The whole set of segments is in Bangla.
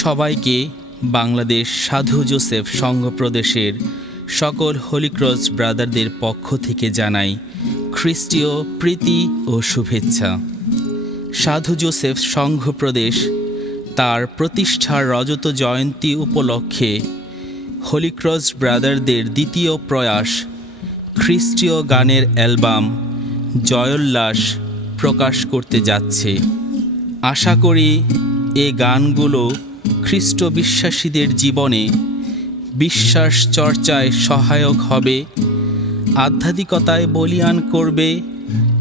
সবাইকে বাংলাদেশ সাধু জোসেফ সংঘ প্রদেশের সকল হোলি ক্রস ব্রাদারদের পক্ষ থেকে জানাই খ্রিস্টীয় প্রীতি ও শুভেচ্ছা। সাধু জোসেফ সংঘ প্রদেশ তার প্রতিষ্ঠার রজত জয়ন্তী উপলক্ষে হোলি ক্রস ব্রাদারদের দ্বিতীয় প্রয়াস খ্রিস্টীয় গানের অ্যালবাম জয়োল্লাস প্রকাশ করতে যাচ্ছে। আশা করি এই গানগুলো খ্রিস্ট বিশ্বাসীদের জীবনে বিশ্বাস চর্চায় সহায়ক হবে, আধ্যাত্মিকতায় বলীয়ান করবে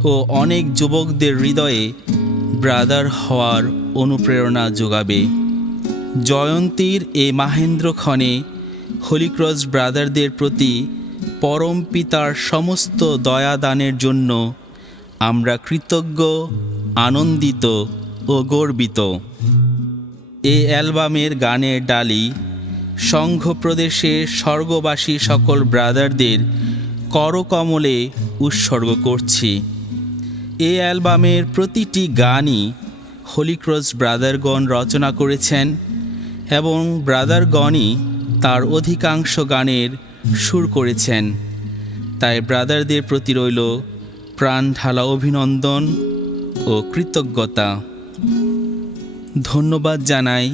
ও অনেক যুবকদের হৃদয়ে ব্রাদার হওয়ার অনুপ্রেরণা যোগাবে। জয়ন্তীর এই মাহেন্দ্রক্ষণে হোলি ক্রস ব্রাদারদের প্রতি পরম পিতার সমস্ত দয়াদানের জন্য আমরা কৃতজ্ঞ, আনন্দিত ও গর্বিত। এই অ্যালবামের গানের ডালি সংঘ প্রদেশের স্বর্গবাসী সকল ব্রাদারদের করকমলে উৎসর্গ করছি। এই অ্যালবামের প্রতিটি গানই হোলি ক্রস ব্রাদারগণ রচনা করেছেন এবং ব্রাদারগণই তার অধিকাংশ গানের সুর করেছেন। তাই ব্রাদারদের প্রতি রইল প্রাণ ঢালা অভিনন্দন ও কৃতজ্ঞতা। ধন্যবাদ জানাই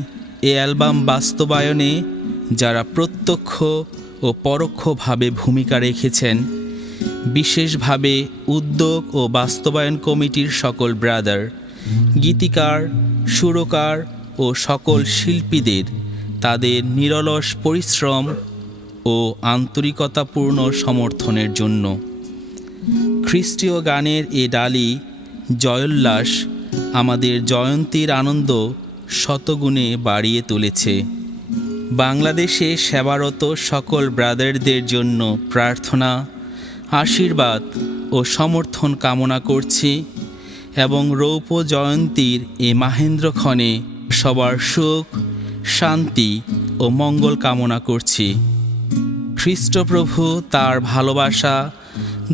এই অ্যালবাম বাস্তবায়নে যারা প্রত্যক্ষ ও পরোক্ষভাবে ভূমিকা রেখেছেন, বিশেষভাবে উদ্যোগ ও বাস্তবায়ন কমিটির সকল ব্রাদার, গীতিকার, সুরকার ও সকল শিল্পীদের তাদের নিরলস পরিশ্রম ও আন্তরিকতাপূর্ণ সমর্থনের জন্য। খ্রিস্টীয় গানের এ ডালি জয়োল্লাস আমাদের জয়ন্তীর আনন্দ শতগুণে বাড়িয়ে তুলেছে। বাংলাদেশে সেবারত সকল ব্রাদারদের জন্য প্রার্থনা, আশীর্বাদ ও সমর্থন কামনা করছি এবং রৌপ্য জয়ন্তীর এ মাহেন্দ্রক্ষণে সবার সুখ, শান্তি ও মঙ্গল কামনা করছি। খ্রিস্টপ্রভু তার ভালোবাসা,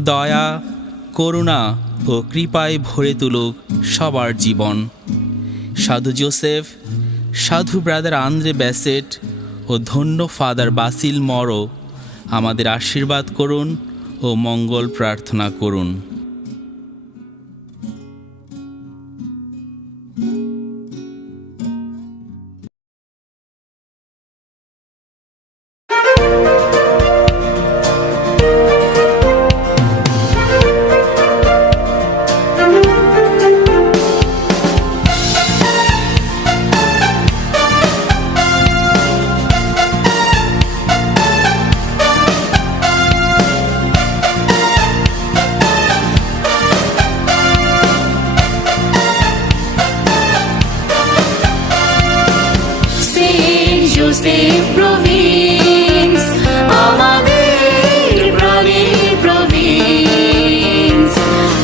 দয়া, করুণা ও কৃপায় ভরে তুলুক সবার জীবন। সাধু জোসেফ, সাধু ব্রাদার আন্দ্রে ব্যাসেট ও ধন্য ফাদার বাসিল মরো আমাদের আশীর্বাদ করুন ও মঙ্গল প্রার্থনা করুন। জোসেফ প্রভিন্স আমাদের প্রাণের প্রভিন্স,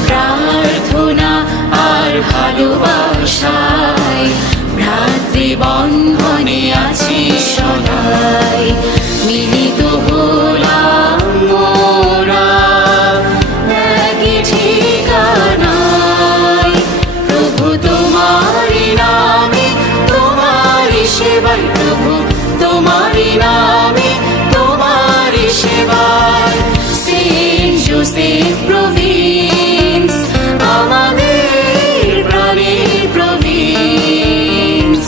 প্রার্থনা আর ভালোবাসায় ভ্রাতৃবন্ধনে আছি সদাই। মিলিত হলাম মোরা একই ঠিকানায়, প্রভু তোমারি নামে, তোমারি সেবায়, প্রভু তোমারি নামে, তোমারি সেবায়। সেন্ট জোসেফ প্রভিন্স আমাদের প্রাণের প্রভিন্স,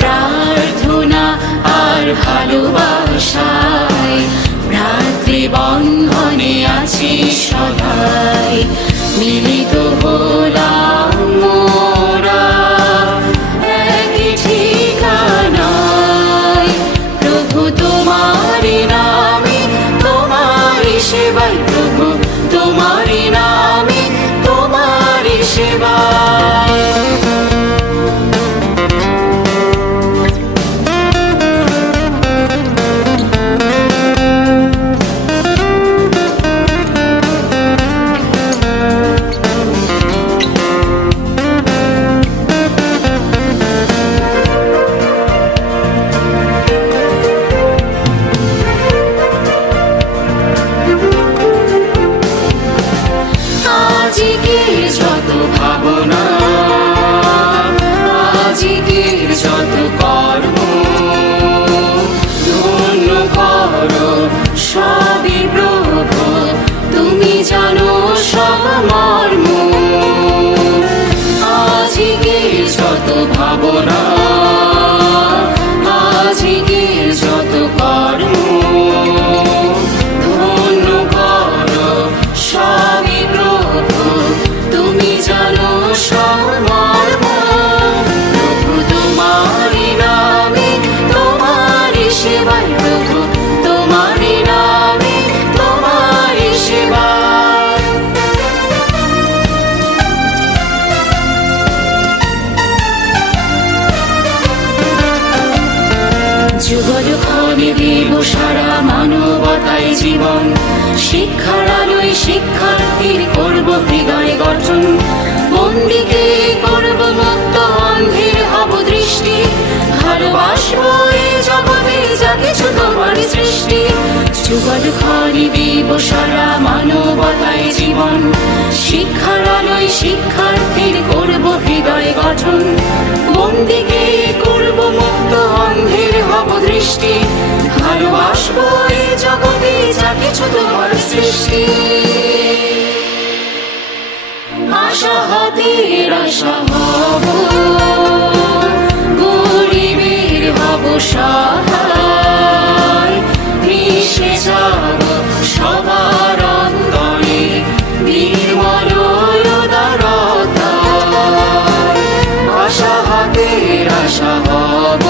প্রার্থনা আর ভালোবাসায় ভ্রাতৃবন্ধনে আছি সদাই। মিলিত হলাম মোরা একই ঠিকানায়, প্রভু তোমারি নামে, তোমারি সেবায়, প্রভু তোমারি নামে, তোমারি সেবায়। যত ভাবনা, আজিকের যত কর্ম, না। আজকের যত কর্ম ধন্য করো সবই প্রভু, তুমি জানো সমর্ম। প্রভু তোমারি নামে, তোমারি সেবায়, প্রভু তোমারি নামে, তোমারি সেবায়। যুগল ক্ষণে দেব সারা মানবতায় জীবন, শিক্ষার আলোয় শিক্ষার্থীর করব হৃদয় গঠন। বন্দিকে করব মুক্ত, অন্ধের হব দৃষ্টি, ভালোবাসবো এই জগতে যা কিছু তোমার সৃষ্টি। যুগল ক্ষণে দেব সারা মানবতায় জীবন, শিক্ষার আলোয় শিক্ষার্থীর করব হৃদয় গঠন। বন্দিকে করব মুক্ত, অন্ধের হব দৃষ্টি, ভালোবাসবো এই জগতে যা কিছু তোমার সৃষ্টি। আশাহতের আশা হব, গরিবের হব সহায়, মিশে যাব সবার অন্তরে নির্মল উদারতায়। আশাহতের আশা হব,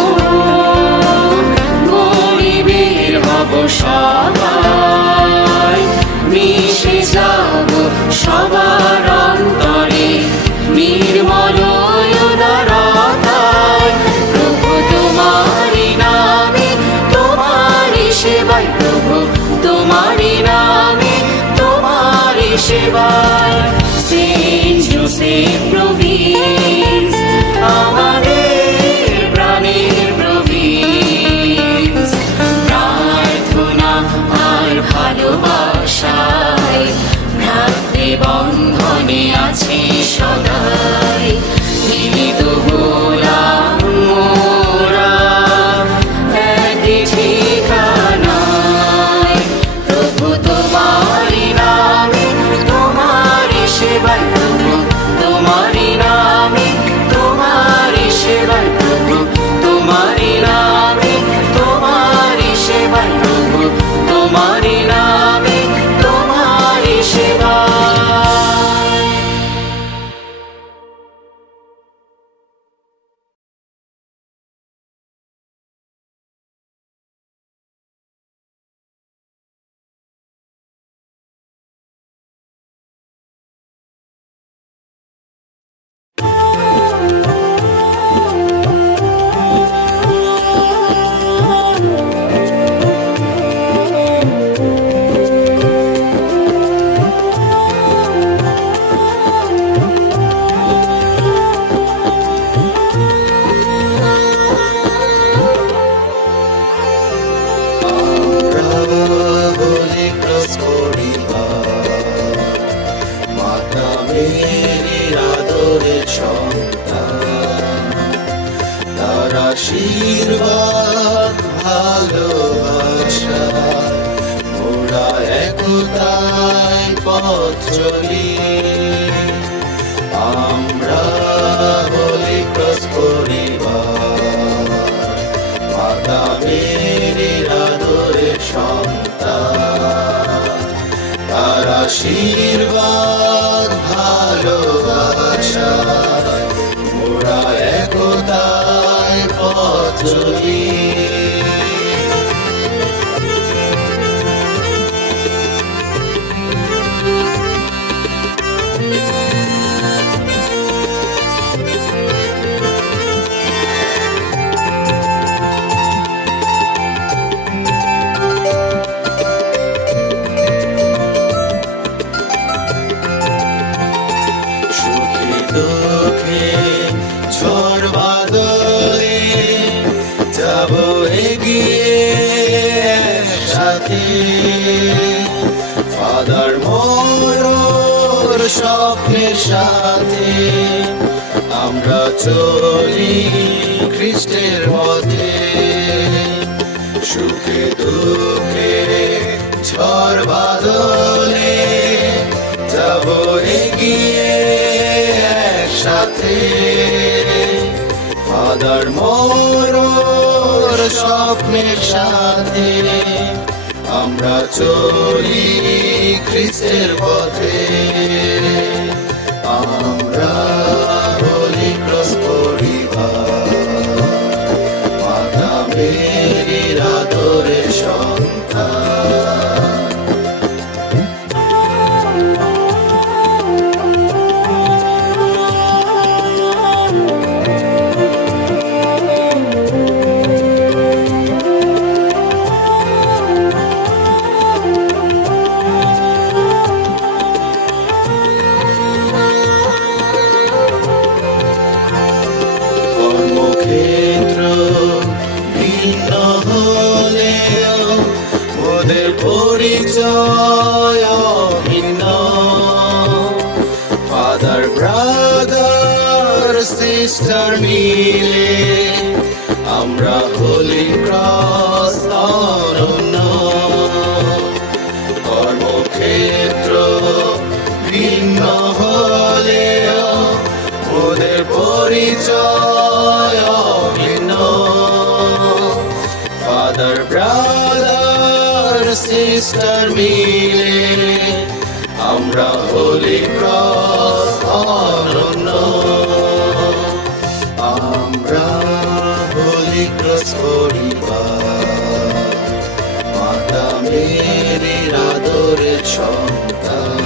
গরিবের হব সহায়, মিশে যাব সবার অন্তরে নির্মল উদারতায়। প্রভু তোমারি নামে, তোমারি সেবায়, প্রভু তোমারি নামে, তোমারি সেবায়। সেন্ট জোসেফ প্রভিন্স, আমাদের প্রাণের প্রভিন্স, প্রার্থনা আর ভালোবাসায় ভ্রাতৃ বন্ধনে আছি সদাই। মিলিত হলাম মোরা একই ঠিকানায়, প্রভু তোমারি নামে, তোমারি সেবায়, প্রভু তোমারি নামে, তোমারি সেবায়, প্রভু তোমারি নামে, তোমারি সেবায়, প্রভু তোমারি নামে, তোমারি সেবায়। আশীর্বাদ ভালোবাসা মোরা একতায় পথ চলি, আমরা বলি ক্রস পরিবার, মাতা মেরির আদরের সন্তান। তার আশীর্বাদ ভালোবাসা মোরা একতায় পথ চলি। সুখে দুঃখে ঝড় বাদলে যাব এগিয়ে একসাথে, ফাদার মোর স্বপ্নের সাথে আমরা চলি খ্রিস্টের পথে। সুখে দুঃখে ঝড় বাদলে যাব এগিয়ে একসাথে, ফাদার মোর স্বপ্নের সাথে আমরা চলি খ্রিস্টের পথে আমরা হোলি ক্রস পরিবার মাতা মেরির আদরের সন্তান কর্মক্ষেত্র ভিন্ন হলেও ওদের পরিচয় ভিন্ন ফাদার ব্রাদার সিস্টার মিলে আমরা হোলি ক্রস অনন্য কর্মক্ষেত্র ভিন্ন হলেও ওদের পরিচয় ভিন্ন ফাদার ব্রাদার সিস্টার মিলে আমরা হোলি ক্রস অনন্য আমরা হোলি ক্রস পরিবার মাতা মেরির আদরের সন্তান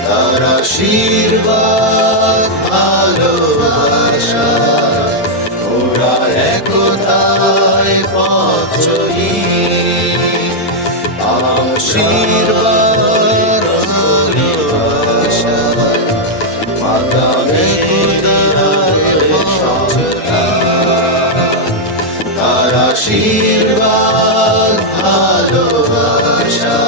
তার আশীর্বাদ ভালোবাসা ওরা একতায় পথ চলি আশীর্বাদ ভালোবাসা মাতা মেরির সন্তান তার আশীর্বাদ ভালোবাসা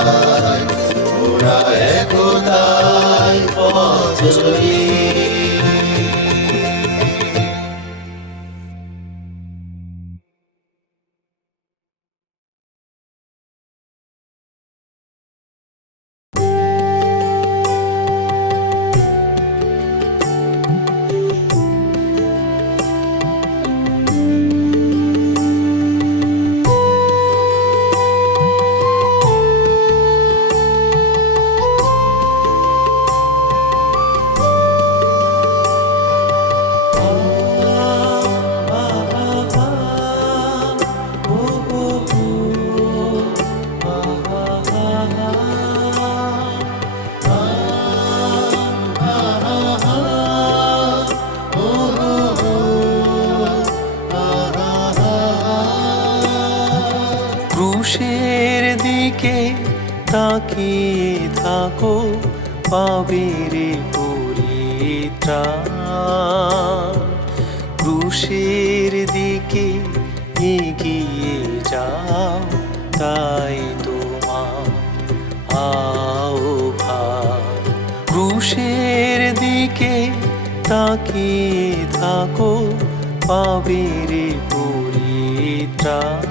ওরা একতায় পথ চলি ক্রুশের দিকে তাকিয়ে থাকো পাবে রে পরিত্রাণ ক্রুশের দিকে এগিয়ে যাও তাই তোমার আহ্বান ক্রুশের দিকে তাকিয়ে থাকো পাবে রে পরিত্রাণ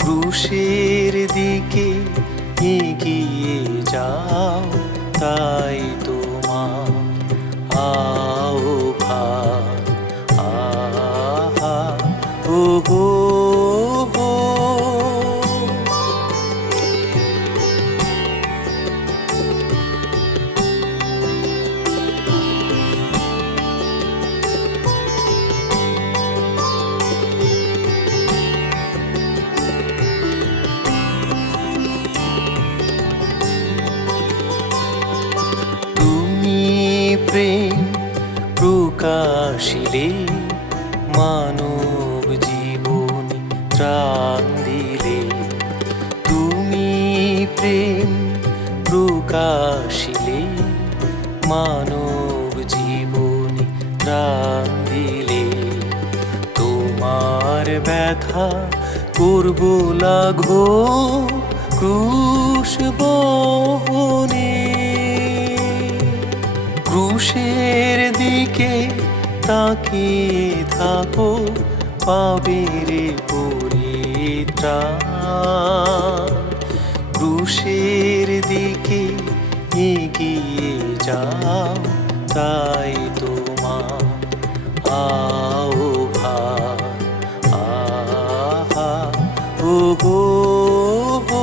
ক্রুশের দিকে এগিয়ে যাও তাই তোমার আহ্বান আহা ওহো প্রেম প্রকাশিলে মানব জীবনে ত্রাণ দিলে তুমি প্রেম প্রকাশিলে মানব জীবনে ত্রাণ দিলে তোমার ব্যথা করব লাঘব ক্রুশ বহনে ক্রুশের দিকে তাকিয়ে থাকো পাবে রে পরিত্রাণ ক্রুশের দিকে এগিয়ে যাও তাই তোমার আও ভার আহা ও হো হো।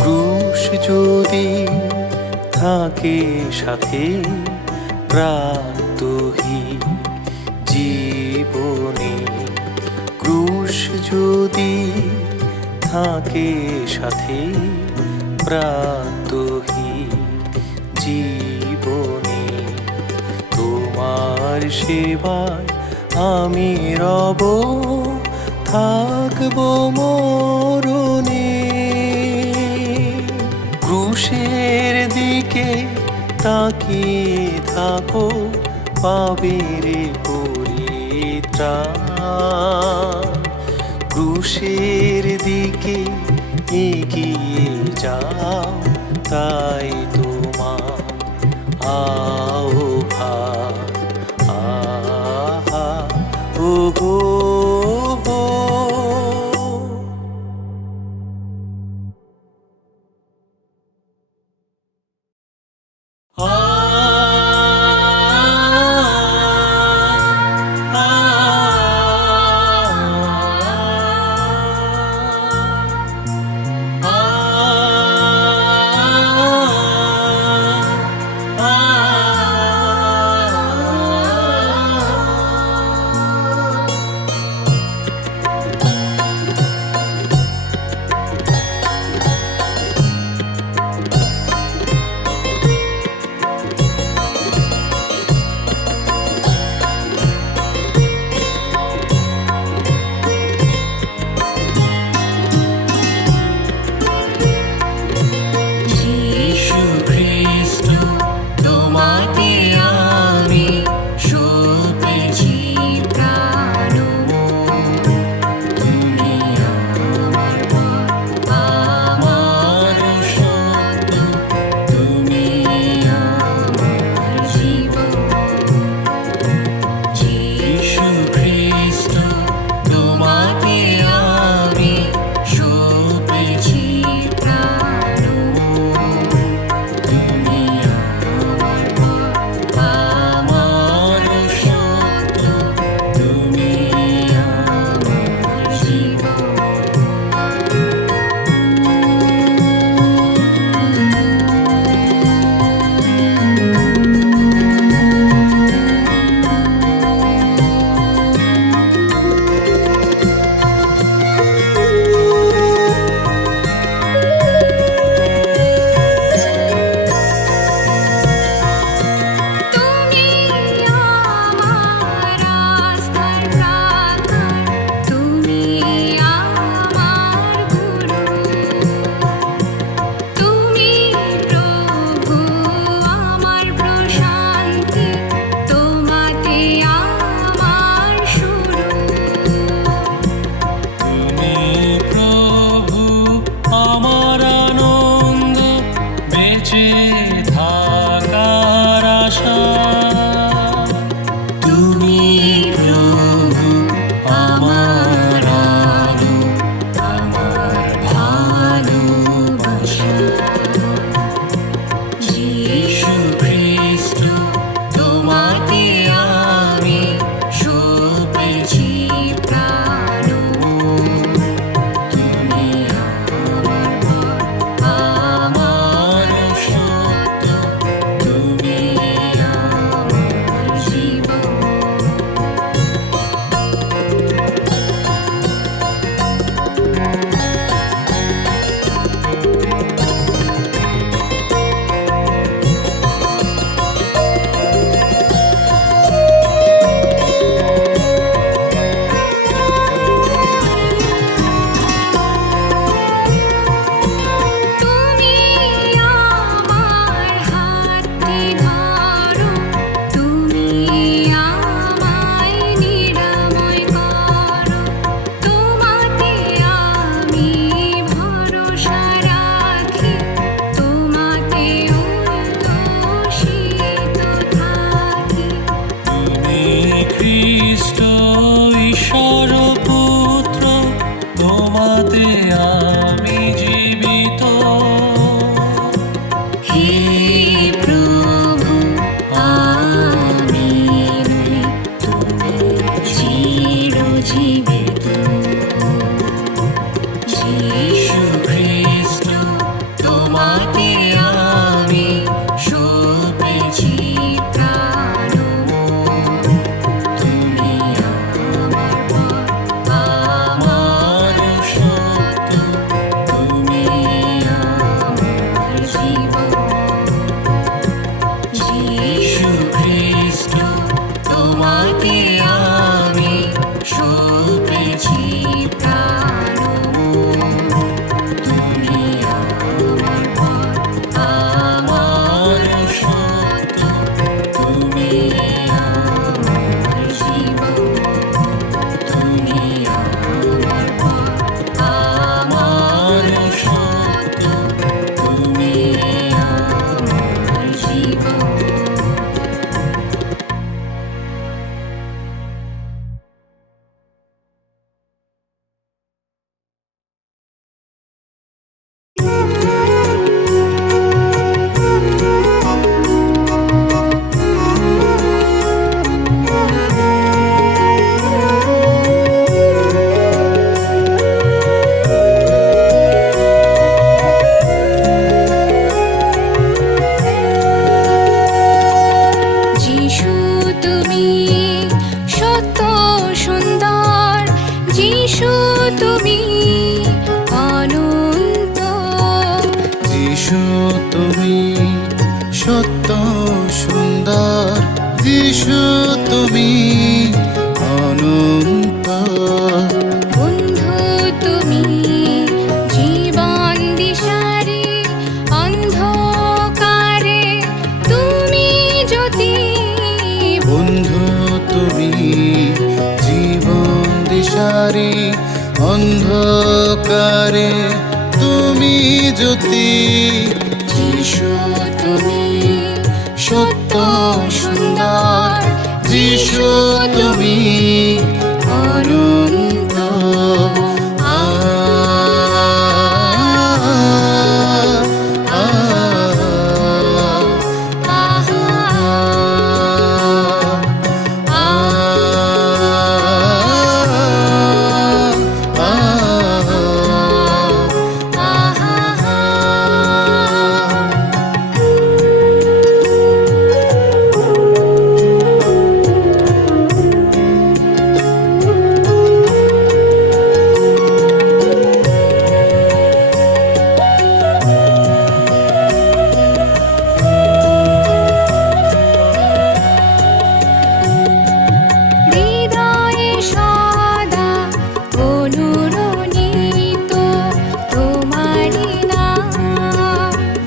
ক্রুশ যদি থাকে সাথে প্রাত্যহী জীবনে, ক্রুশ যদি থাকে সাথে প্রাত্যহী জীবনে, তোমার সেবায় আমি রব, থাকবো মরণে। ক্রুশের দিকে তাকিয়ে থাকো, পাবে রে পরিত্রাণ। ক্রুশের দিকে এগিয়ে যাও, তাই তোমার আও ভার আহা ও হো হো। হে প্রভু আমি নই, তুমি চিরজীবিত। যীশু খ্রিস্ট তোমাকে আমি সঁপেছি প্রাণ মন। তুমি আমার পথ, আমার সত্য, তুমি আমার জীবন। যীশু খ্রিস্ট তোমাকে আমি সঁপেছি প্রাণ মন। তুমি আমার পথ, আমার সত্য, তুমি আমার জীবন। তুমি আমার পথ, আমার সত্য, তুমি আমার জীবন। যীশু তুমি সত্য সুন্দর, যীশু তুমি অনন্ত। যিশু তুমি সত্য সুন্দর, যিশু তুমি অনন্ত। বন্ধু তুমি জীবন দিশারি, অন্ধকারে তুমি জ্যোতি। বন্ধু তুমি জীবন দিশারি, অন্ধকারে তুমি জ্যোতি। যিশু তুমি সত্য সুন্দর, যিশু তুমি অনন্ত। আ আ হৃদয়ে সদা অনুরণিত তোমারি নাম।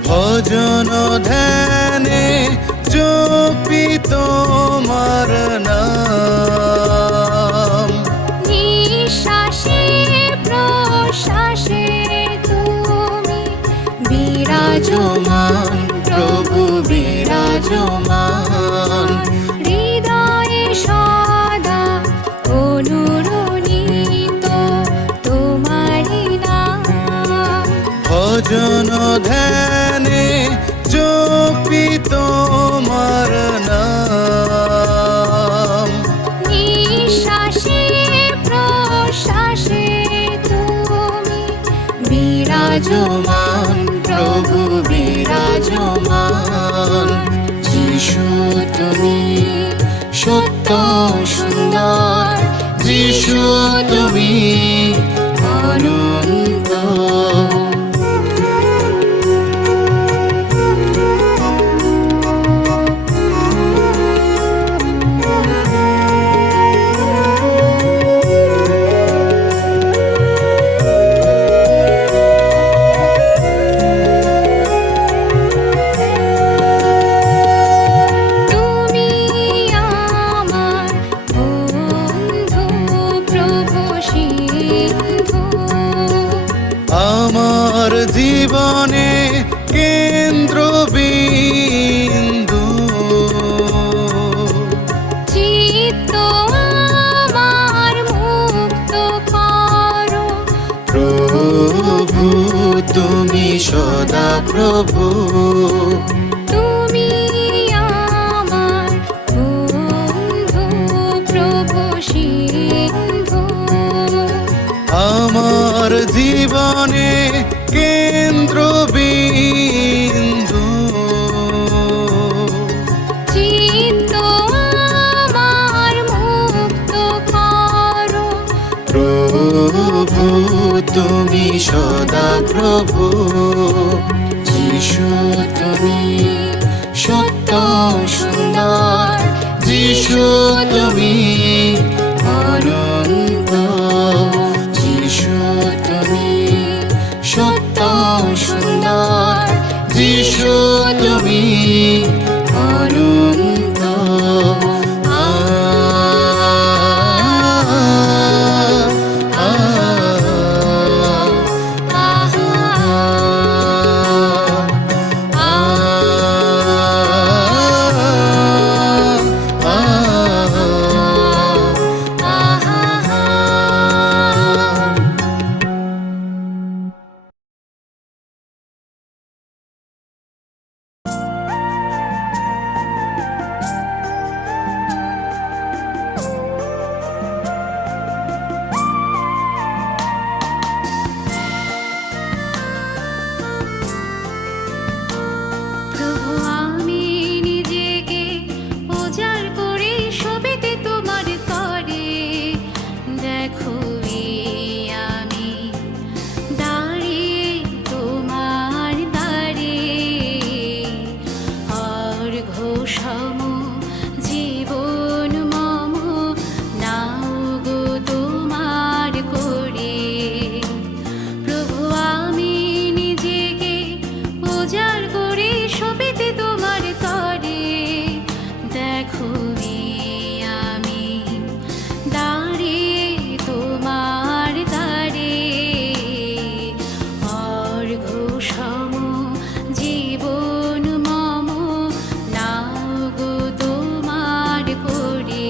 ভজন ধ্যানে জপি তোমার নাম। নিঃশ্বাসে প্রশ্বাসে তুমি বিরাজমান, প্রভু বিরাজমান। হৃদয়ে সদা অনুরণিত তোমারি নাম। ভজন ধ্যানে জপি তোমার নাম। নিঃশ্বাসে প্রশ্বাসে তুমি বিরাজমান, প্রভু বিরাজমান। যিশু তুমি সত্য সুন্দর, যিশু তুমি অনন্ত। তুমি আমার বন্ধু প্রভু শির সদা প্রভু। যিশু তুমি সত্য সুন্দর, যিশু তুমি অনন্ত, যিশু তুমি সত্য সুন্দর, যিশু তুমি অনন্ত। প্রভু আমি নিজেকে উজাড় করে সবেতে তোমার তরে, দেখো এই আমি দাঁড়িয়ে তোমার দ্বারে, অর্ঘ্য সম জীবন মম নাও গো তোমার করে। প্রভু আমি নিজেকে উজাড় করে সবেতে তোমার তরে, দেখো এই আমি দাঁড়িয়ে তোমার দ্বারে, অর্ঘ্য সম জীবন মম নাও গো তোমার করে।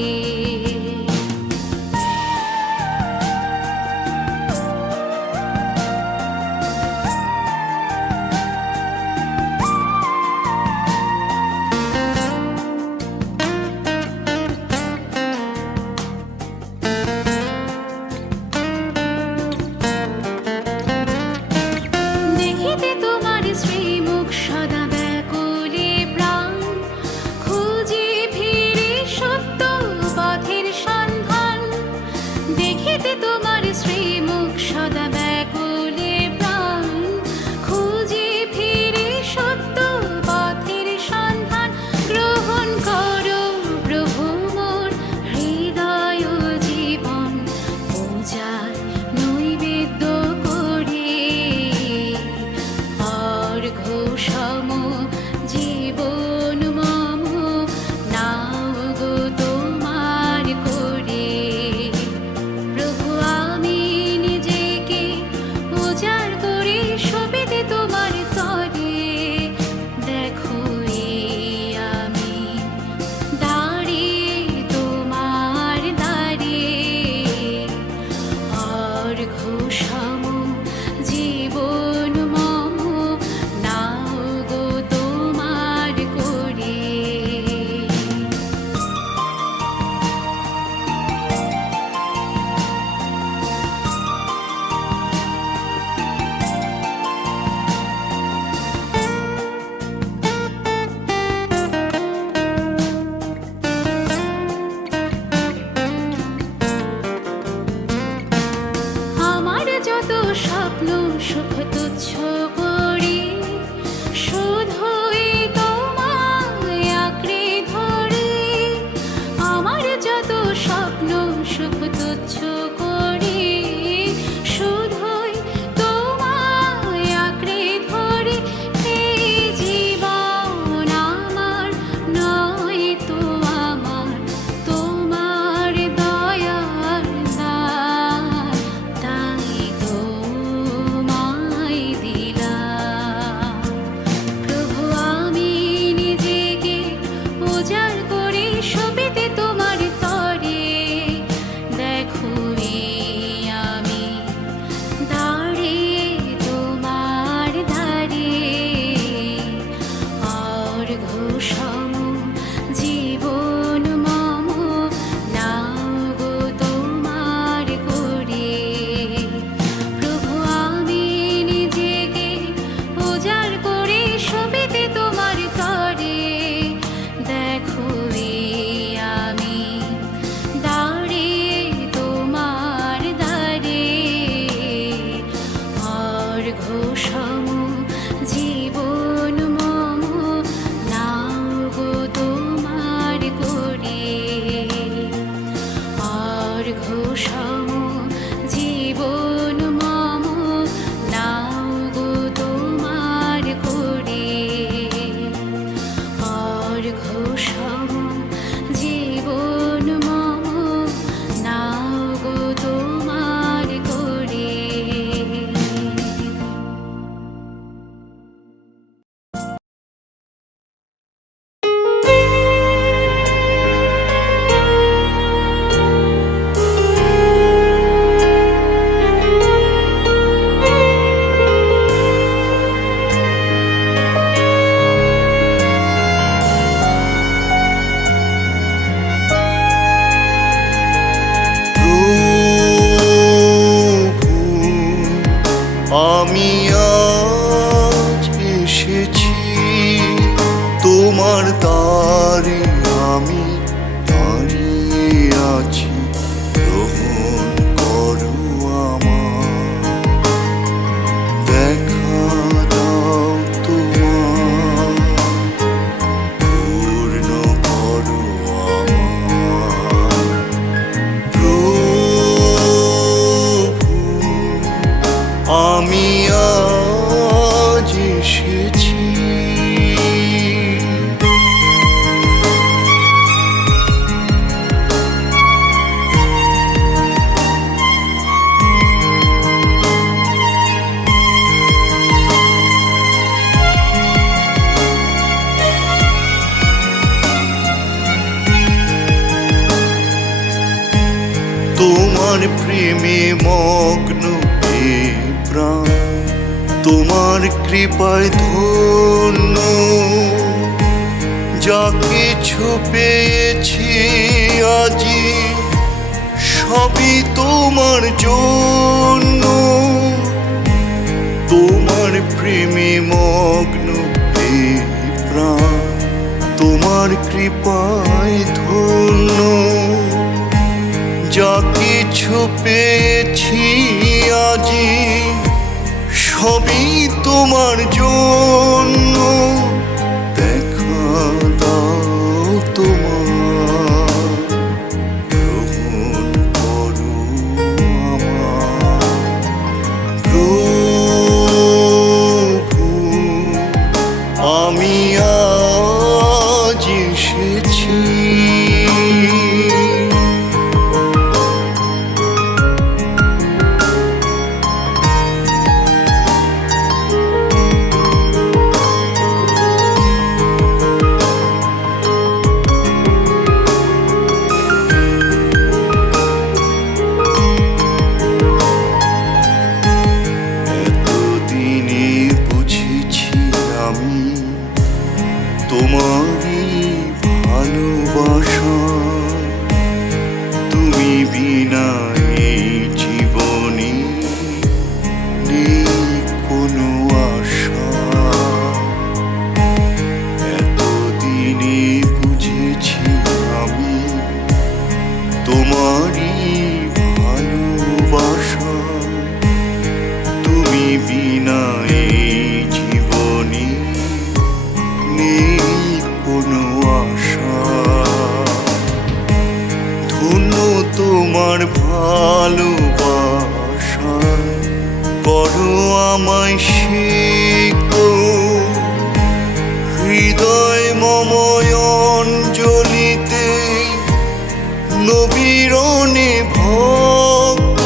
দেখিতে তোমার শ্রীমুখ সদা ব্যাকুলে প্রাণ, খুঁজে ফিরে সত্য পথের সন্ধান। দেখিতে তোমার শ্রীমুখ সদা ব্যাকুলে প্রাণ, খুঁজে ফিরে সত্য পথের সন্ধান। গ্রহণ করো প্রভু মোর হৃদয় জীবন, পূজার নৈবেদ্য করে, অর্ঘ্য সম জীবন মম নাও গো তোমার করে। প্রভু আমি নিজেকে উজাড় করে সবেতে তোমার তরে, দেখো এই আমি দাঁড়িয়ে তোমার দ্বারে, অর্ঘ্য সম জীবন মম নাও গো তোমার করে। আমার যত স্বপ্ন সুখ তুচ্ছ করি, শুধুই তোমায় আঁকড়ে ধরি। আমার যত স্বপ্ন সুখ তুচ্ছ করি, শুধুই তোমায় আঁকড়ে ধরি। এই জীবন আমার নয় তো আমার, তোমার দয়ার দান, তাই তোমায় দিলাম। প্রভু আমি নিজেকে উজাড় করে সবেতে তোমার তরে, দেখো এই আমি দাঁড়িয়ে তোমার দ্বারে, অর্ঘ্য সম জীবন মম নাও গো তোমার করে। প্রভু আমি নিজেকে উজাড় করে সবেতে তোমার তরে, দেখো এই আমি দাঁড়িয়ে তোমার দ্বারে, তোমার দ্বারে আমি দাঁড়িয়ে আছি, গ্রহণ করো আমার। দেখা দাও তোমার, পূর্ণ করো আমার। প্রভু, আমি আজ এসেছি। তোমার প্রেমে মগ্ন এ প্রাণ, তোমার কৃপায় ধন্য। যা কিছু পেয়েছি আজি, সবই তোমার জন্য। তোমার প্রেমে মগ্ন এ প্রাণ, তোমার কৃপায় ধন্য। যা কিছু পেয়েছি আজি, সবই তোমার জন্য। দেখা দাও তোমার, গ্রহণ করো আমার। প্রভু, আমি আজ এসেছি। এতদিনে বুঝেছি আমি তোমারই ভালোবাসা। তুমি বিনা এই জীবনে নেই কোনো আশা। এতদিনে বুঝেছি আমি তোমারই ভালোবাসা। তুমি বিনা এই জীবনে নেই কোনো আশা। ধন্য তোমার ভালোবাসা, করো আমায় সিক্ত। হৃদয় মময় অঞ্জলিতে নবীরণে ভক্ত।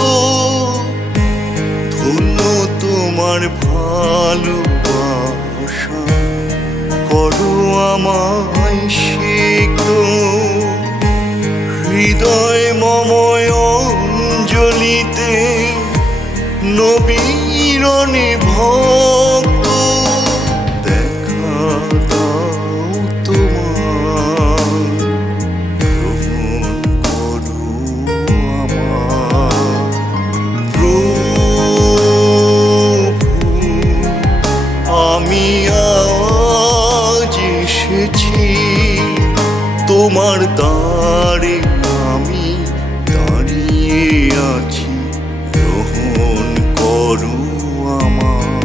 ধন্য তোমার ভালোবাসা, করো আমায় সিক্ত। হৃদয় মময় অঞ্জলিতে নবীরণে ভক্ত। দেখা দাও তোমার, গ্রহণ করো আমার। প্রভু, আমি আজ এসেছি। তোমার দ্বারে আমি দাঁড়িয়ে আছি, গ্রহণ করো আমার।